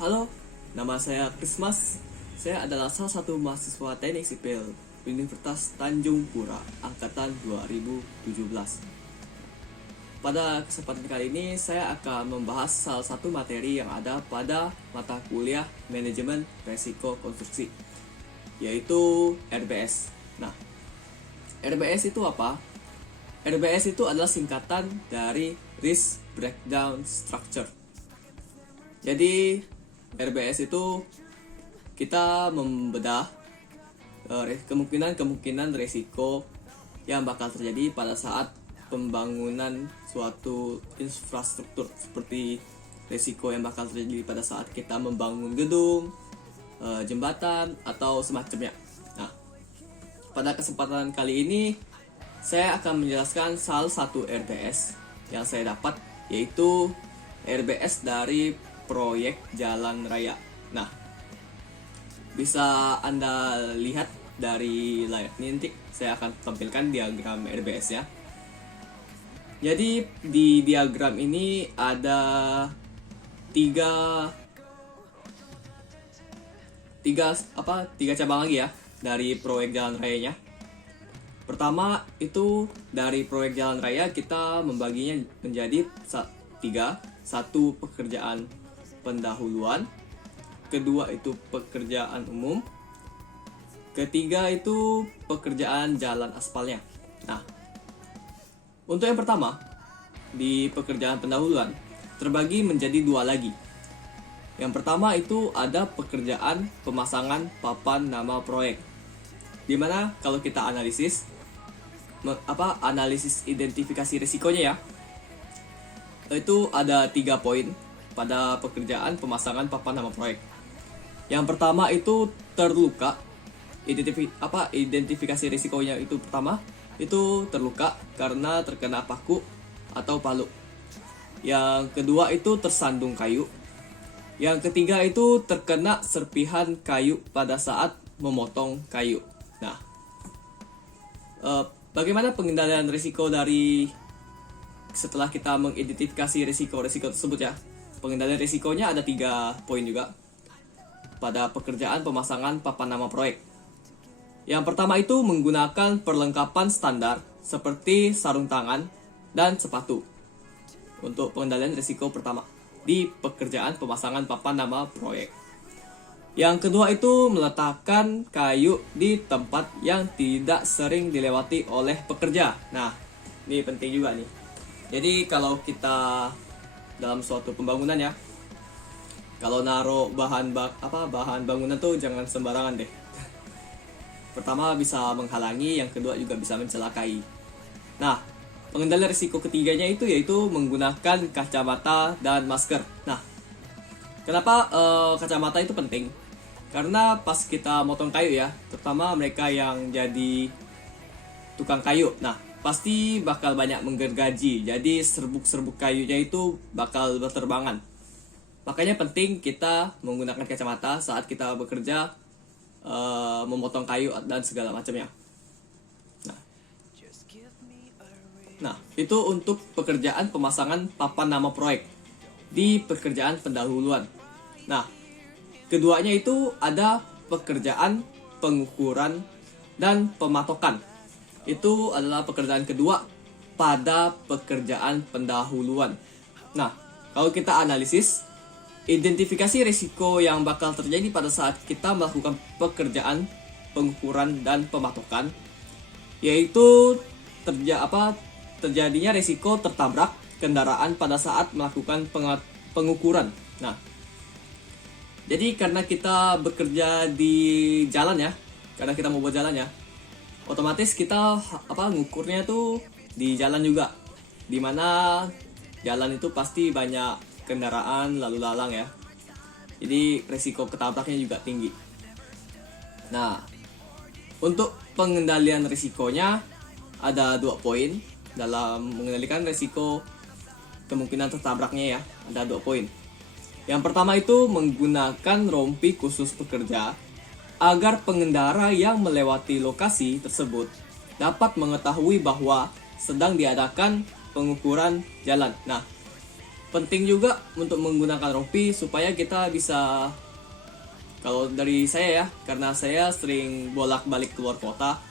Halo, nama saya Krismas. Saya adalah salah satu mahasiswa teknik sipil Universitas Tanjung Pura angkatan 2017. Pada kesempatan kali ini saya akan membahas salah satu materi yang ada pada mata kuliah Manajemen Resiko Konstruksi, yaitu RBS. Nah, RBS itu apa? RBS itu adalah singkatan dari Risk Breakdown Structure. Jadi RBS itu kita membedah kemungkinan resiko yang bakal terjadi pada saat pembangunan suatu infrastruktur, seperti resiko yang bakal terjadi pada saat kita membangun gedung, jembatan, atau semacamnya. Nah, pada kesempatan kali ini saya akan menjelaskan salah satu RBS yang saya dapat, yaitu RBS dari proyek jalan raya. Nah, bisa Anda lihat dari layar ini, nanti saya akan tampilkan diagram RBS ya. Jadi di diagram ini ada tiga cabang lagi ya dari proyek jalan rayanya. Pertama itu dari proyek jalan raya kita membaginya menjadi tiga. Satu, pekerjaan pendahuluan, kedua itu pekerjaan umum, ketiga itu pekerjaan jalan aspalnya. Nah, untuk yang pertama, di pekerjaan pendahuluan terbagi menjadi dua lagi. Yang pertama itu ada pekerjaan pemasangan papan nama proyek, dimana kalau kita analisis identifikasi risikonya ya, itu ada 3 poin pada pekerjaan pemasangan papan nama proyek. Yang pertama itu terluka. Identifikasi risikonya itu pertama itu terluka karena terkena paku atau palu. Yang kedua itu tersandung kayu. Yang ketiga itu terkena serpihan kayu pada saat memotong kayu. Nah, bagaimana pengendalian risiko dari setelah kita mengidentifikasi risiko-risiko tersebut ya? Pengendalian risikonya ada 3 poin juga pada pekerjaan pemasangan papan nama proyek. Yang pertama itu menggunakan perlengkapan standar seperti sarung tangan dan sepatu untuk pengendalian risiko pertama di pekerjaan pemasangan papan nama proyek. Yang kedua itu meletakkan kayu di tempat yang tidak sering dilewati oleh pekerja. Nah, ini penting juga nih. Jadi kalau kita dalam suatu pembangunan ya, kalau naruh bahan bangunan tuh jangan sembarangan deh. Pertama bisa menghalangi, yang kedua juga bisa mencelakai. Nah, pengendalian risiko ketiganya itu yaitu menggunakan kacamata dan masker. Nah, kenapa kacamata itu penting? Karena pas kita motong kayu ya, terutama mereka yang jadi tukang kayu, nah pasti bakal banyak menggergaji, jadi serbuk-serbuk kayunya itu bakal berterbangan. Makanya penting kita menggunakan kacamata saat kita bekerja, memotong kayu dan segala macamnya. Nah, itu untuk pekerjaan pemasangan papan nama proyek di pekerjaan pendahuluan. Nah, keduanya itu ada pekerjaan pengukuran dan pematokan. Itu adalah pekerjaan kedua pada pekerjaan pendahuluan. Nah, kalau kita analisis, identifikasi risiko yang bakal terjadi pada saat kita melakukan pekerjaan pengukuran dan pematokan, yaitu terjadinya risiko tertabrak kendaraan pada saat melakukan pengukuran. Nah, jadi karena kita bekerja di jalan ya, karena kita mau buat jalan ya, otomatis kita ngukurnya tuh di jalan juga, dimana jalan itu pasti banyak kendaraan lalu lalang ya, jadi risiko ketabraknya juga tinggi. Nah, untuk pengendalian risikonya ada 2 poin dalam mengendalikan risiko kemungkinan tertabraknya ya, ada 2 poin. Yang pertama itu menggunakan rompi khusus pekerja agar pengendara yang melewati lokasi tersebut dapat mengetahui bahwa sedang diadakan pengukuran jalan. Nah, penting juga untuk menggunakan rompi supaya kita bisa, kalau dari saya ya, karena saya sering bolak-balik keluar kota,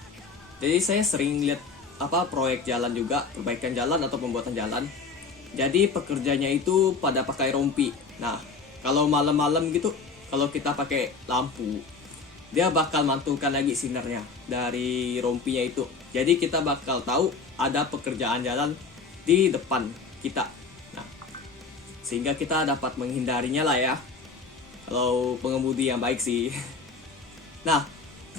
jadi saya sering lihat proyek jalan juga, perbaikan jalan atau pembuatan jalan. Jadi pekerjanya itu pada pakai rompi. Nah, kalau malam-malam gitu, kalau kita pakai lampu, dia bakal mantulkan lagi sinarnya dari rompinya itu. Jadi kita bakal tahu ada pekerjaan jalan di depan kita. Nah, sehingga kita dapat menghindarinya lah ya. Kalau pengemudi yang baik sih. Nah,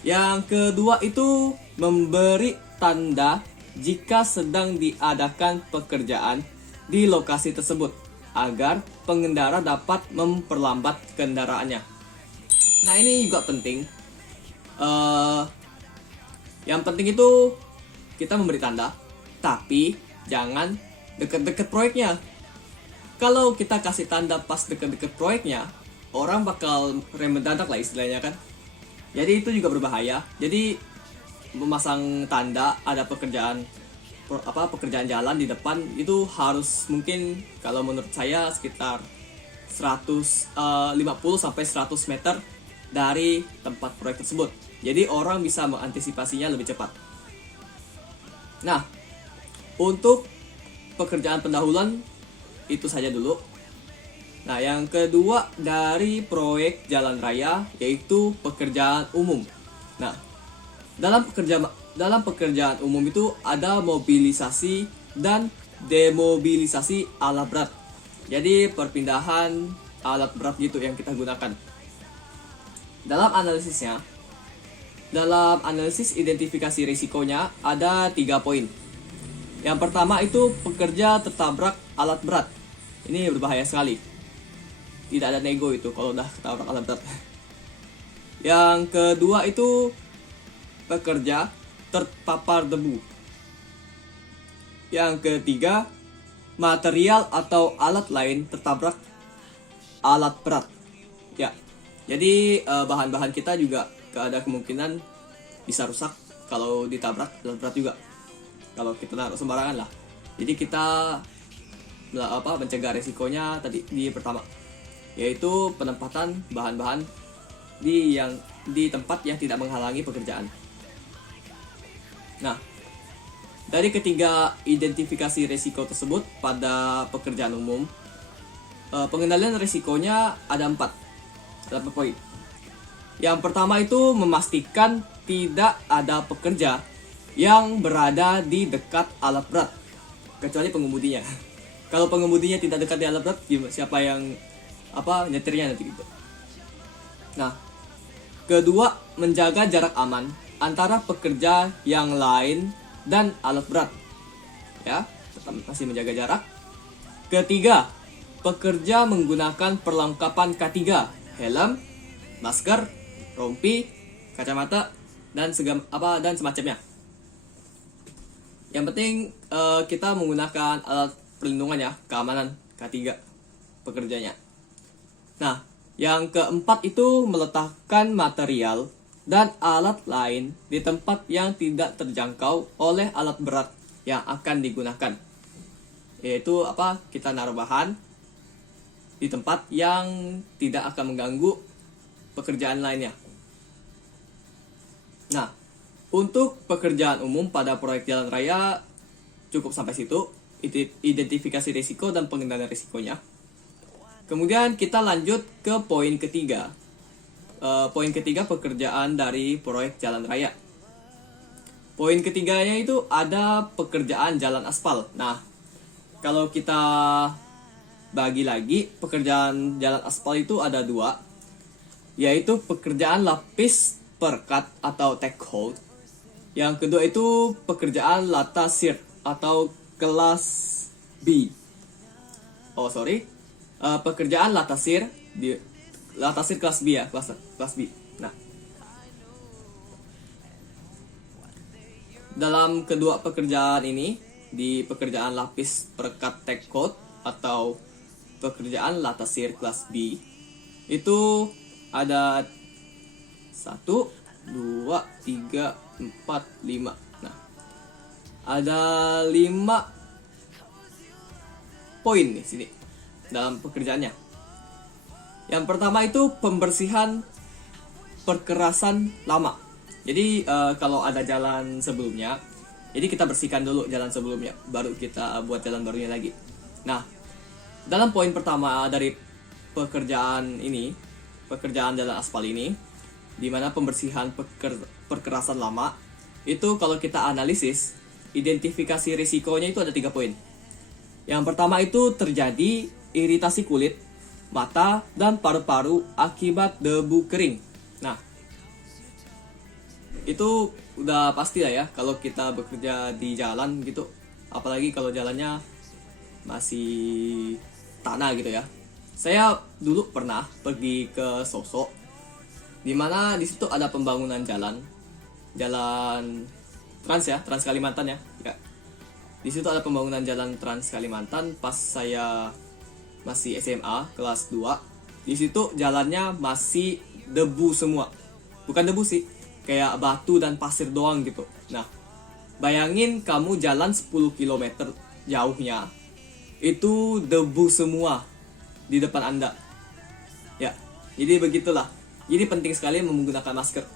yang kedua itu memberi tanda jika sedang diadakan pekerjaan di lokasi tersebut agar pengendara dapat memperlambat kendaraannya. Nah, ini juga penting. Yang penting itu kita memberi tanda, tapi jangan deket-deket proyeknya. Kalau kita kasih tanda pas deket-deket proyeknya, orang bakal rem mendadak lah istilahnya kan. Jadi itu juga berbahaya. Jadi memasang tanda ada pekerjaan jalan di depan itu harus, mungkin kalau menurut saya sekitar 150 sampai 100 meter dari tempat proyek tersebut. Jadi orang bisa mengantisipasinya lebih cepat. Nah, untuk pekerjaan pendahuluan itu saja dulu. Nah, yang kedua dari proyek jalan raya yaitu pekerjaan umum. Nah, dalam pekerjaan umum itu ada mobilisasi dan demobilisasi alat berat. Jadi perpindahan alat berat gitu yang kita gunakan. Dalam analisis identifikasi risikonya ada 3 poin. Yang pertama itu pekerja tertabrak alat berat. Ini berbahaya sekali. Tidak ada nego itu kalau udah ketabrak alat berat. Yang kedua itu pekerja terpapar debu. Yang ketiga, material atau alat lain tertabrak alat berat. Ya, jadi bahan-bahan kita juga ada kemungkinan bisa rusak kalau ditabrak alat berat juga. Kalau kita naruh sembarangan lah. Jadi kita mencegah resikonya tadi di pertama, yaitu penempatan bahan-bahan di tempat yang tidak menghalangi pekerjaan. Nah, dari ketiga identifikasi risiko tersebut pada pekerjaan umum, pengendalian risikonya ada 4 poin. Yang pertama itu memastikan tidak ada pekerja yang berada di dekat alat berat, kecuali pengemudinya. Kalau pengemudinya tidak dekat di alat berat, siapa yang nyetirnya nanti gitu. Nah, kedua, menjaga jarak aman antara pekerja yang lain dan alat berat. Ya, tetap masih menjaga jarak. Ketiga, pekerja menggunakan perlengkapan K3, helm, masker, rompi, kacamata, dan semacamnya. Yang penting kita menggunakan alat perlindungan ya, keamanan K3 pekerjanya. Nah, yang keempat itu meletakkan material dan alat lain di tempat yang tidak terjangkau oleh alat berat yang akan digunakan. Yaitu kita naruh bahan di tempat yang tidak akan mengganggu pekerjaan lainnya. Nah, untuk pekerjaan umum pada proyek jalan raya cukup sampai situ, identifikasi risiko dan pengendalian risikonya. Kemudian kita lanjut ke poin ketiga. Poin ketiga pekerjaan dari proyek jalan raya. Poin ketiganya itu ada pekerjaan jalan aspal. Nah, kalau kita bagi lagi, pekerjaan jalan aspal itu ada 2, yaitu pekerjaan lapis perkat atau take hold. Yang kedua itu pekerjaan lata sir atau kelas B. Pekerjaan lata sir kelas B ya, kelas B. Nah, dalam kedua pekerjaan ini, di pekerjaan lapis perekat take hold atau pekerjaan lata sir kelas B, itu ada 1, 2, 3, 4, 5. Nah, ada 5 poin di sini. dalam pekerjaannya. Yang pertama itu pembersihan perkerasan lama. Jadi kalau ada jalan sebelumnya, jadi kita bersihkan dulu jalan sebelumnya, baru kita buat jalan barunya lagi. Nah, dalam poin pertama dari pekerjaan ini, pekerjaan jalan aspal ini, di mana pembersihan perkerasan lama, itu kalau kita analisis, identifikasi risikonya itu ada 3 poin. Yang pertama itu terjadi iritasi kulit, mata, dan paru-paru akibat debu kering. Nah, itu udah pasti lah ya kalau kita bekerja di jalan gitu, apalagi kalau jalannya masih tanah gitu ya. Saya dulu pernah pergi ke Sosok, dimana di situ ada pembangunan jalan Trans ya, Trans Kalimantan ya. Di situ ada pembangunan jalan Trans Kalimantan pas saya masih SMA kelas 2. Di situ jalannya masih debu semua. Bukan debu sih, kayak batu dan pasir doang gitu. Nah, bayangin kamu jalan 10 km jauhnya, itu debu semua di depan Anda. Ya, jadi begitulah. Jadi penting sekali menggunakan masker.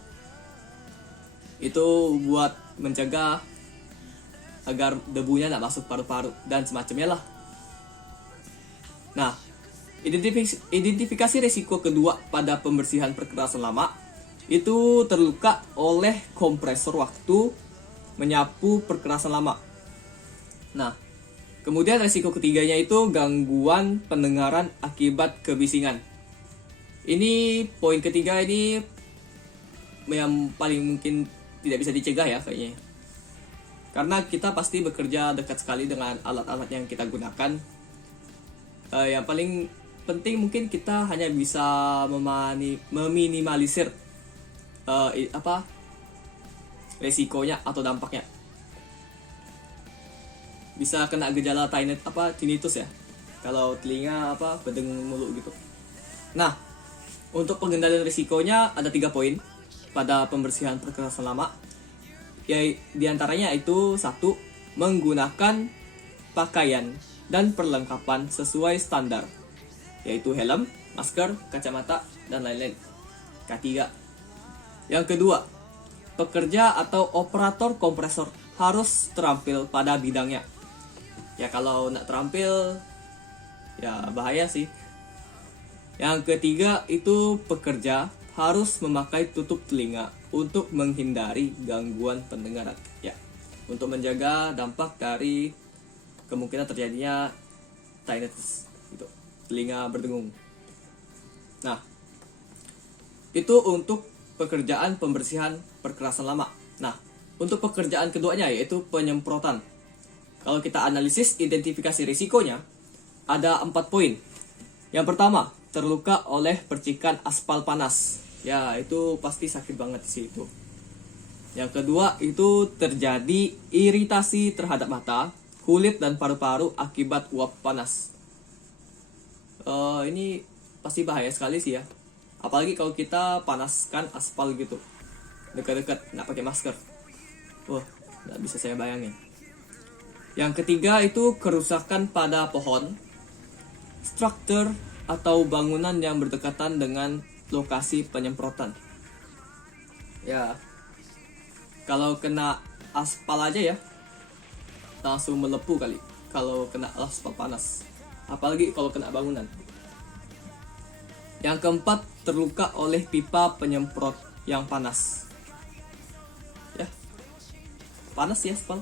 Itu buat mencegah agar debunya tidak masuk paru-paru dan semacamnya lah. Nah, identifikasi risiko kedua pada pembersihan perkerasan lama itu terluka oleh kompresor waktu menyapu perkerasan lama. Nah, kemudian risiko ketiganya itu gangguan pendengaran akibat kebisingan. Ini poin ketiga ini yang paling mungkin tidak bisa dicegah ya kayaknya. Karena kita pasti bekerja dekat sekali dengan alat-alat yang kita gunakan. Yang paling penting mungkin kita hanya bisa meminimalisir resikonya atau dampaknya. Bisa kena gejala tinnitus ya, kalau telinga berdengung mulu gitu. Nah, untuk pengendalian risikonya ada 3 poin pada pembersihan perkerasan lama. Ya, diantaranya itu 1, menggunakan pakaian dan perlengkapan sesuai standar, yaitu helm, masker, kacamata, dan lain-lain. Ketiga, yang kedua, pekerja atau operator kompresor harus terampil pada bidangnya. Ya kalau nggak terampil, ya bahaya sih. Yang ketiga itu pekerja harus memakai tutup telinga untuk menghindari gangguan pendengaran. Ya, untuk menjaga dampak dari kemungkinan terjadinya tinnitus, gitu, telinga berdengung. Nah, itu untuk pekerjaan pembersihan perkerasan lama. Nah, untuk pekerjaan keduanya yaitu penyemprotan. Kalau kita analisis identifikasi risikonya, ada 4 poin. Yang pertama, terluka oleh percikan aspal panas. Ya, itu pasti sakit banget sih itu. Yang kedua, itu terjadi iritasi terhadap mata, kulit, dan paru-paru akibat uap panas. Ini pasti bahaya sekali sih ya. Apalagi kalau kita panaskan aspal gitu, dekat-dekat, nggak pakai masker. Wah, nggak bisa saya bayangin. Yang ketiga itu kerusakan pada pohon, struktur, atau bangunan yang berdekatan dengan lokasi penyemprotan. Ya, kalau kena aspal aja ya, langsung melepuh kali kalau kena aspal panas. Apalagi kalau kena bangunan. Yang keempat, terluka oleh pipa penyemprot yang panas. Ya, panas ya aspal.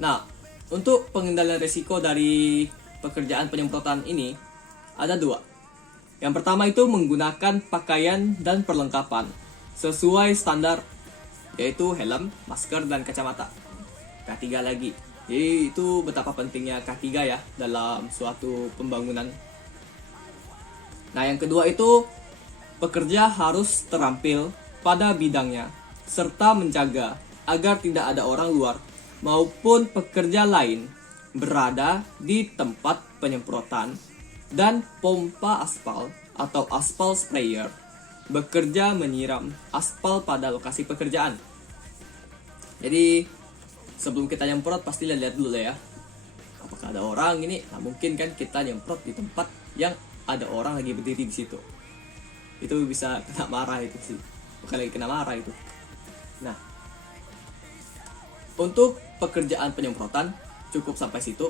Nah, untuk pengendalian risiko dari pekerjaan penyemprotan ini ada 2. Yang pertama itu menggunakan pakaian dan perlengkapan sesuai standar, yaitu helm, masker, dan kacamata. Ketiga lagi, jadi itu betapa pentingnya K3 ya dalam suatu pembangunan. Nah, yang kedua itu pekerja harus terampil pada bidangnya serta menjaga agar tidak ada orang luar maupun pekerja lain berada di tempat penyemprotan dan pompa aspal atau aspal sprayer bekerja menyiram aspal pada lokasi pekerjaan. Jadi sebelum kita nyemprot pasti lihat dulu lah ya, apakah Gak ada orang ini, nah mungkin kan kita nyemprot di tempat yang ada orang lagi berdiri di situ. Itu bisa kena marah itu sih. Bukan lagi kena marah itu. Nah, untuk pekerjaan penyemprotan cukup sampai situ.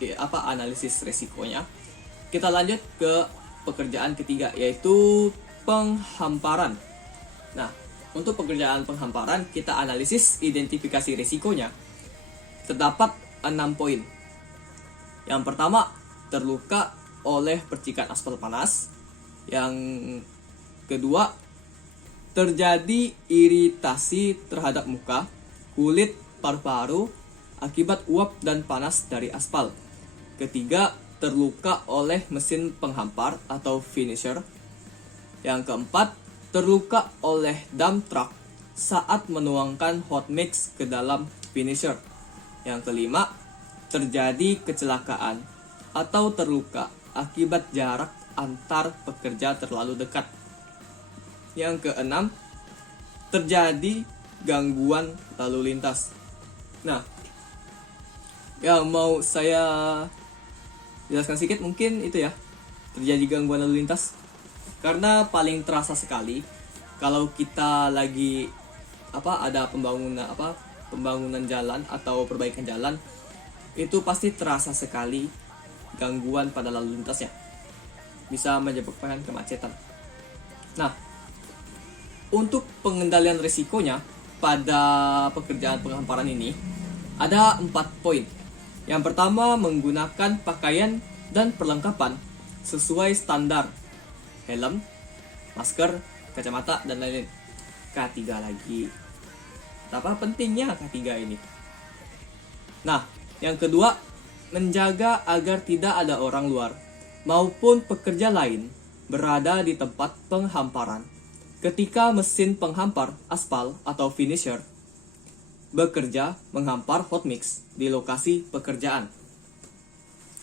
Analisis resikonya. Kita lanjut ke pekerjaan ketiga, yaitu penghamparan. Nah, untuk pekerjaan penghamparan kita analisis identifikasi risikonya. Terdapat 6 poin. Yang pertama, terluka oleh percikan aspal panas. Yang kedua, terjadi iritasi terhadap muka, kulit, paru-paru akibat uap dan panas dari aspal. Ketiga, terluka oleh mesin penghampar atau finisher. Yang keempat, terluka oleh dump truck saat menuangkan hot mix ke dalam finisher. Yang kelima, terjadi kecelakaan atau terluka akibat jarak antar pekerja terlalu dekat. Yang keenam, terjadi gangguan lalu lintas. Nah, yang mau saya jelaskan sedikit mungkin itu ya, terjadi gangguan lalu lintas. Karena paling terasa sekali kalau kita lagi ada pembangunan jalan atau perbaikan jalan, itu pasti terasa sekali gangguan pada lalu lintasnya. Bisa menyebabkan kemacetan. Nah, untuk pengendalian risikonya pada pekerjaan penghamparan ini ada 4 poin. Yang pertama, menggunakan pakaian dan perlengkapan sesuai standar. Helm, masker, kacamata, dan lain-lain. K3 lagi. Apa pentingnya K3 ini? Nah, yang kedua, menjaga agar tidak ada orang luar maupun pekerja lain berada di tempat penghamparan ketika mesin penghampar aspal atau finisher bekerja menghampar hot mix di lokasi pekerjaan.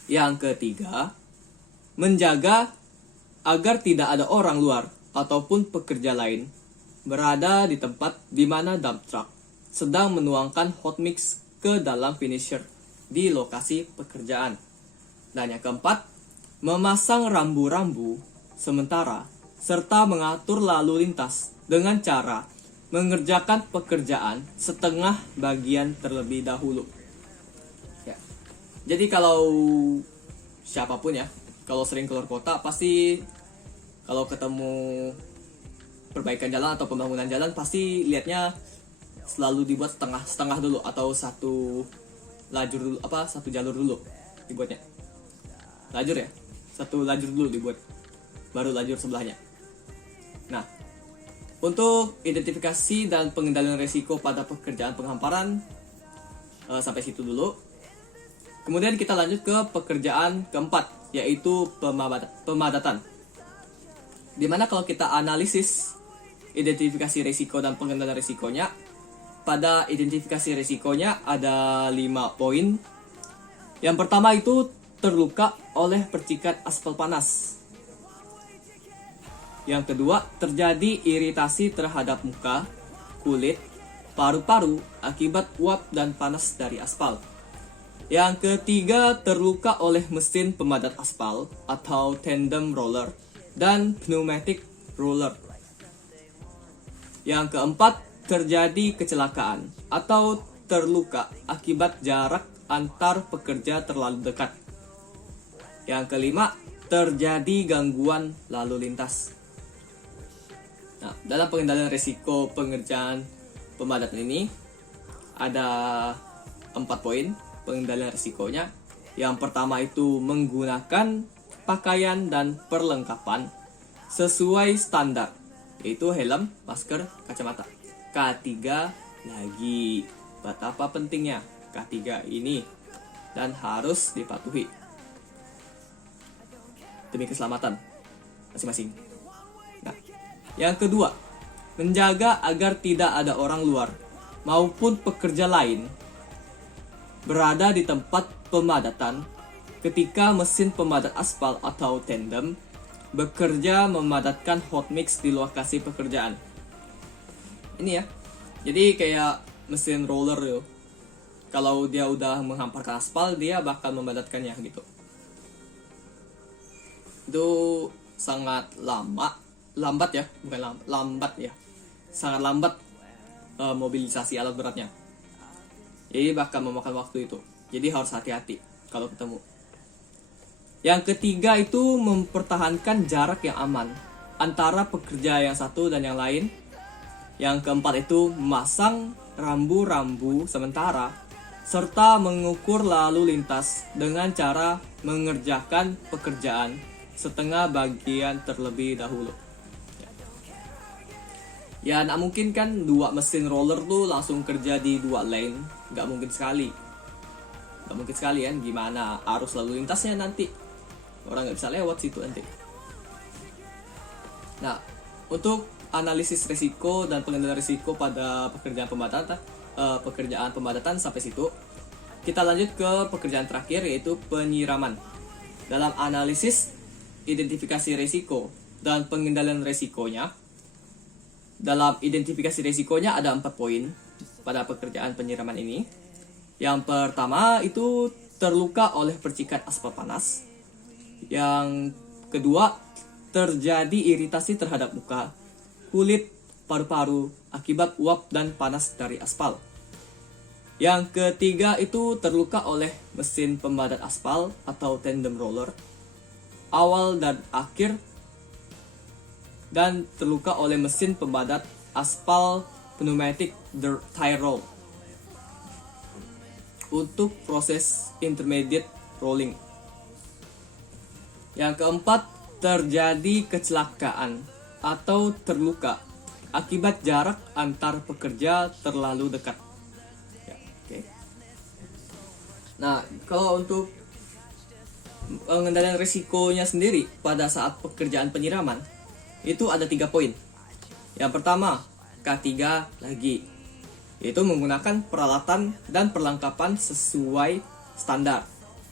Yang ketiga, menjaga agar tidak ada orang luar ataupun pekerja lain berada di tempat di mana dump truck sedang menuangkan hot mix ke dalam finisher di lokasi pekerjaan. Dan yang keempat, memasang rambu-rambu sementara serta mengatur lalu lintas dengan cara mengerjakan pekerjaan setengah bagian terlebih dahulu. Ya. Jadi kalau siapapun ya, kalau sering keluar kota pasti kalau ketemu perbaikan jalan atau pembangunan jalan pasti lihatnya selalu dibuat setengah dulu atau satu jalur dulu dibuatnya. Lajur ya, satu lajur dulu dibuat, baru lajur sebelahnya. Nah, untuk identifikasi dan pengendalian risiko pada pekerjaan penghamparan sampai situ dulu. Kemudian kita lanjut ke pekerjaan keempat, yaitu pemadatan. Dimana kalau kita analisis identifikasi risiko dan pengendalian risikonya, pada identifikasi risikonya ada 5 poin. Yang pertama itu terluka oleh percikan aspal panas. Yang kedua, terjadi iritasi terhadap muka, kulit, paru-paru akibat uap dan panas dari aspal. Yang ketiga, terluka oleh mesin pemadat aspal atau tandem roller dan pneumatic roller. Yang keempat, terjadi kecelakaan atau terluka akibat jarak antar pekerja terlalu dekat. Yang kelima, terjadi gangguan lalu lintas. Nah, dalam pengendalian risiko pengerjaan pemadatan ini ada 4 poin pengendalian risikonya. Yang pertama itu menggunakan pakaian dan perlengkapan sesuai standar, yaitu helm, masker, kacamata. K3 lagi. Betapa pentingnya K3 ini dan harus dipatuhi demi keselamatan masing-masing. Nah, yang kedua, menjaga agar tidak ada orang luar maupun pekerja lain berada di tempat pemadatan ketika mesin pemadat aspal atau tandem bekerja memadatkan hot mix di lokasi pekerjaan. Ini ya, jadi kayak mesin roller yo. Kalau dia udah menghamparkan aspal, dia bakal membadatkannya gitu. Itu sangat lambat ya, bukan lambat ya, sangat lambat mobilisasi alat beratnya. Jadi bakal memakan waktu itu. Jadi harus hati-hati kalau ketemu. Yang ketiga itu mempertahankan jarak yang aman antara pekerja yang satu dan yang lain. Yang keempat itu memasang rambu-rambu sementara serta mengukur lalu lintas dengan cara mengerjakan pekerjaan setengah bagian terlebih dahulu. Ya nggak mungkin kan 2 mesin roller tuh langsung kerja di 2 lane, nggak mungkin sekali kan. Gimana arus lalu lintasnya nanti, orang nggak bisa lewat situ nanti. Nah, untuk analisis risiko dan pengendalian risiko pada pekerjaan pembadatan sampai situ, kita lanjut ke pekerjaan terakhir, yaitu penyiraman. Dalam analisis identifikasi risiko dan pengendalian risikonya, dalam identifikasi risikonya ada 4 poin pada pekerjaan penyiraman ini. Yang pertama itu terluka oleh percikan aspal panas. Yang kedua, terjadi iritasi terhadap muka, kulit, paru-paru akibat uap dan panas dari aspal. Yang ketiga itu terluka oleh mesin pembadat aspal atau tandem roller, awal dan akhir, dan terluka oleh mesin pembadat aspal pneumatic tire roll untuk proses intermediate rolling. Yang keempat, terjadi kecelakaan atau terluka akibat jarak antar pekerja terlalu dekat. Ya, okay. Nah, kalau untuk pengendalian risikonya sendiri pada saat pekerjaan penyiraman, itu ada 3 poin. Yang pertama, K3 lagi, yaitu menggunakan peralatan dan perlengkapan sesuai standar,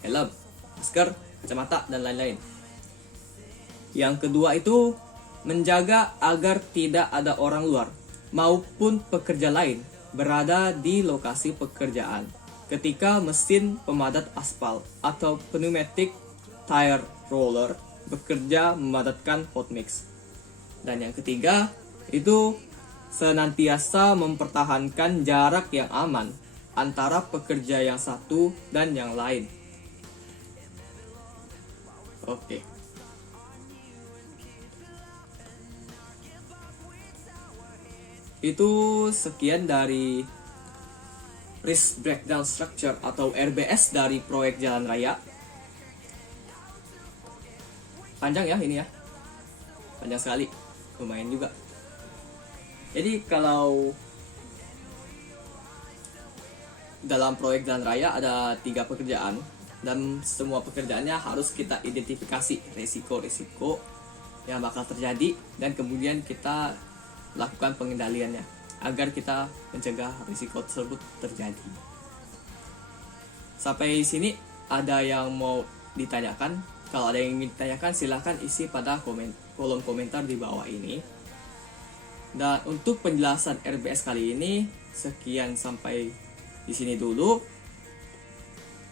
helm, masker, kacamata, dan lain-lain. Yang kedua itu menjaga agar tidak ada orang luar maupun pekerja lain berada di lokasi pekerjaan ketika mesin pemadat aspal atau pneumatic tire roller bekerja memadatkan hot mix. Dan yang ketiga itu senantiasa mempertahankan jarak yang aman antara pekerja yang satu dan yang lain. Oke. Itu sekian dari Risk Breakdown Structure atau RBS dari proyek jalan raya. Panjang ya ini ya. Panjang sekali. Lumayan juga. Jadi kalau dalam proyek jalan raya ada 3 pekerjaan, dan semua pekerjaannya harus kita identifikasi risiko-risiko yang bakal terjadi, dan kemudian kita lakukan pengendaliannya agar kita mencegah risiko tersebut terjadi. Sampai sini ada yang mau ditanyakan? Kalau ada yang ingin ditanyakan, silahkan isi pada kolom komentar di bawah ini. Dan untuk penjelasan RBS kali ini, sekian sampai di sini dulu.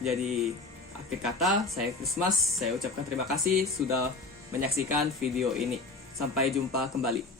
Jadi akhir kata, saya Christmas, saya ucapkan terima kasih sudah menyaksikan video ini. Sampai jumpa kembali.